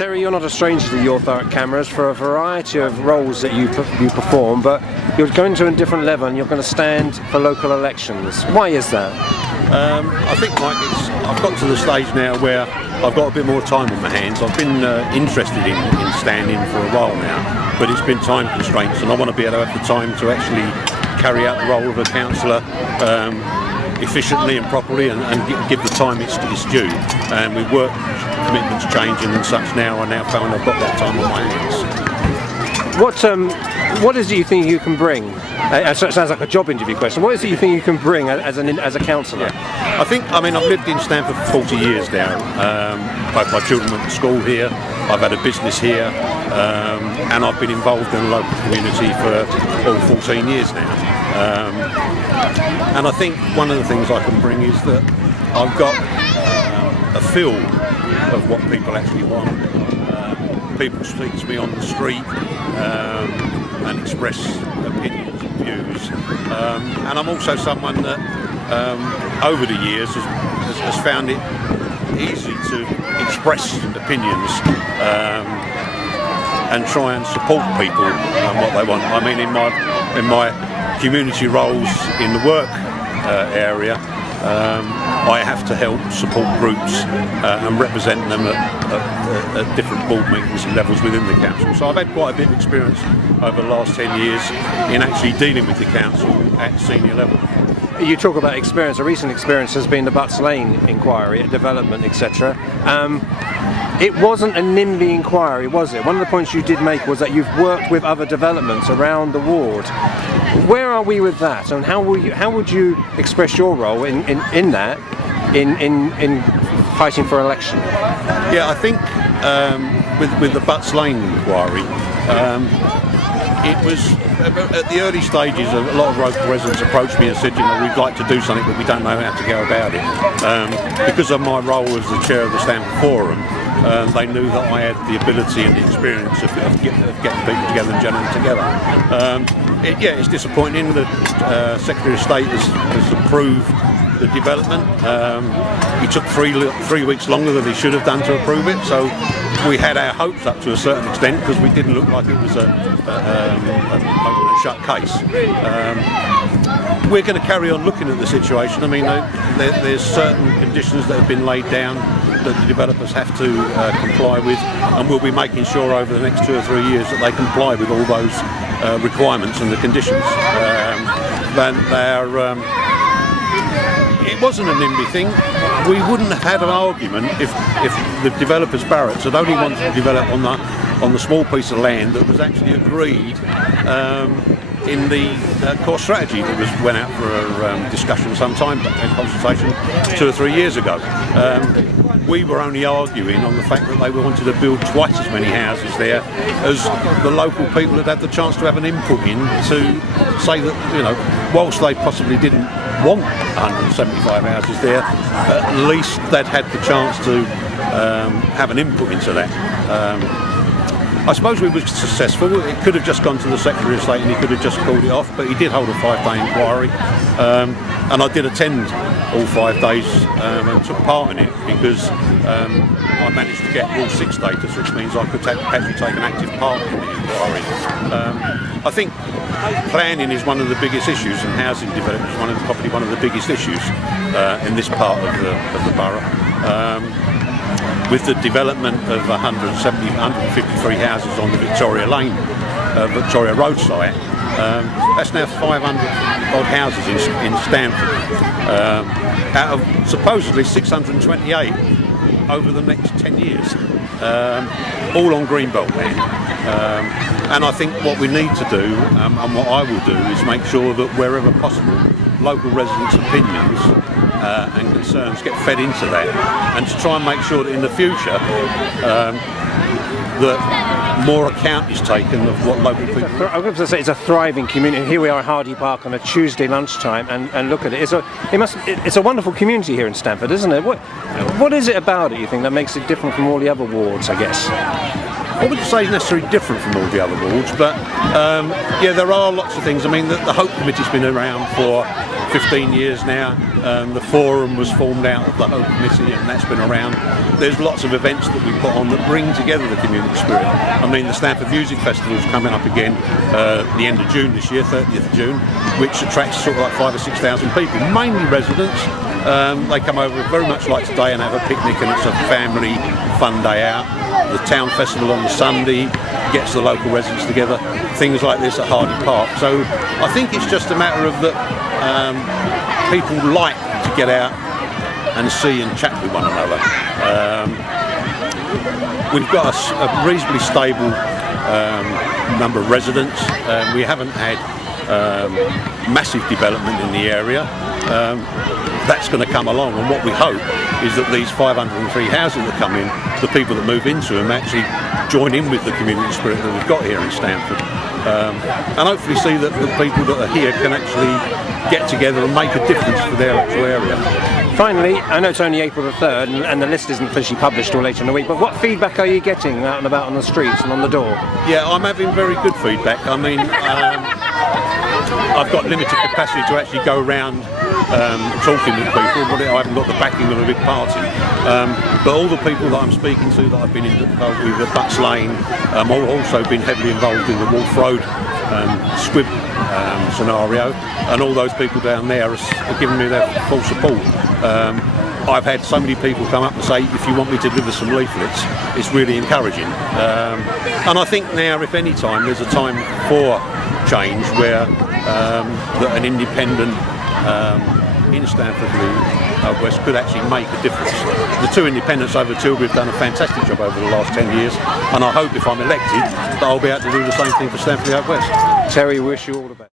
Terry, you're not a stranger to the authoric cameras for a variety of roles that you perform, but you're going to a different level and you're going to stand for local elections. Why is that? I think, Mike, I've got to the stage now where I've got a bit more time on my hands. I've been interested in standing for a while now, but it's been time constraints, and I want to be able to have the time to actually carry out the role of a councillor efficiently and properly, and give the time it's due. And with work commitments changing and such now, I now found I've got that time on my hands. What is it you think you can bring? It sounds like a job interview question. What is it you think you can bring as a councillor? Yeah. I mean, I've lived in Stanford for 40 years now. Both my children went to school here. I've had a business here, and I've been involved in the local community for all 14 years now. And I think one of the things I can bring is that I've got a feel of what people actually want. People speak to me on the street and express opinions and views, and I'm also someone that over the years has found it easy to express opinions and try and support people and what they want. I mean, in my community roles in the work area, I have to help support groups and represent them at different board meetings and levels within the council. So I've had quite a bit of experience over the last 10 years in actually dealing with the council at senior level. You talk about experience. A recent experience has been the Butts Lane inquiry, development, etc. It wasn't a NIMBY inquiry, was it? One of the points you did make was that you've worked with other developments around the ward. Where are we with that, and how would you express your role in that in fighting for election? Yeah, I think with the Butts Lane inquiry, it was at the early stages. A lot of local residents approached me and said, we'd like to do something, but we don't know how to go about it. Because of my role as the chair of the Stanford Forum, they knew that I had the ability and the experience of getting people together and gelling together. It's disappointing that Secretary of State has approved the development. He took three weeks longer than he should have done to approve it, so we had our hopes up to a certain extent because we didn't look like it was an open and shut case. We're going to carry on looking at the situation. I mean, there's certain conditions that have been laid down that the developers have to comply with, and we'll be making sure over the next 2 or 3 years that they comply with all those requirements and the conditions. It wasn't a NIMBY thing. We wouldn't have had an argument if the developers, Barrett's, had only wanted to develop on the small piece of land that was actually agreed in the core strategy that went out for discussion sometime in consultation 2 or 3 years ago. We were only arguing on the fact that they wanted to build twice as many houses there as the local people had the chance to have an input in to say that, whilst they possibly didn't want 175 houses there, at least they'd had the chance to have an input into that. I suppose we were successful. It could have just gone to the Secretary of State and he could have just called it off, but he did hold a 5-day inquiry, and I did attend all 5 days and took part in it because I managed to get all 6 status, which means I could actually take an active part in the inquiry. I think planning is one of the biggest issues, and housing development is probably one of the biggest issues in this part of the borough. With the development of 153 houses on the Victoria Road site, that's now 500 odd houses in Stanford, out of supposedly 628 over the next 10 years, all on greenbelt land. And I think what we need to do, and what I will do, is make sure that wherever possible, local residents' opinions and concerns get fed into that, and to try and make sure that in the future that more account is taken of what local people. I'm going to say it's a thriving community. Here we are at Hardy Park on a Tuesday lunchtime, and look at it. It's a wonderful community here in Stanford, isn't it? What is it about it, you think, that makes it different from all the other wards, I guess? I wouldn't say necessarily different from all the other wards, but yeah, there are lots of things. I mean, the Hope Committee's been around for 15 years now. The Forum was formed out of the Hope Committee, and that's been around. There's lots of events that we put on that bring together the community spirit. I mean, the Stanford Music Festival is coming up again the end of June this year, 30th of June, which attracts sort of like 5,000 or 6,000 people, mainly residents. They come over very much like today and have a picnic, and it's a family fun day out. The town festival on the Sunday gets the local residents together, things like this at Hardy Park. So I think it's just a matter of that people like to get out and see and chat with one another. We've got a reasonably stable number of residents. We haven't had massive development in the area. That's going to come along, and what we hope is that these 503 houses that come in, the people that move into them actually join in with the community spirit that we've got here in Stanford, and hopefully see that the people that are here can actually get together and make a difference for their actual area. Finally, I know it's only April the 3rd and the list isn't officially published till later in the week, but what feedback are you getting out and about on the streets and on the door? Yeah, I'm having very good feedback. I mean, I've got limited capacity to actually go around talking with people, but I haven't got the backing of a big party. But all the people that I'm speaking to that I've been involved with at Butts Lane, I've also been heavily involved in the Wolf Road squib scenario, and all those people down there are giving me their full support. I've had so many people come up and say, if you want me to deliver some leaflets, it's really encouraging. And I think now, if any time, there's a time for change where that an independent in Stanford-le-H could actually make a difference. The two independents over Tilbury have done a fantastic job over the last 10 years, and I hope if I'm elected that I'll be able to do the same thing for Stanford-le-H. Terry, wish you all the best.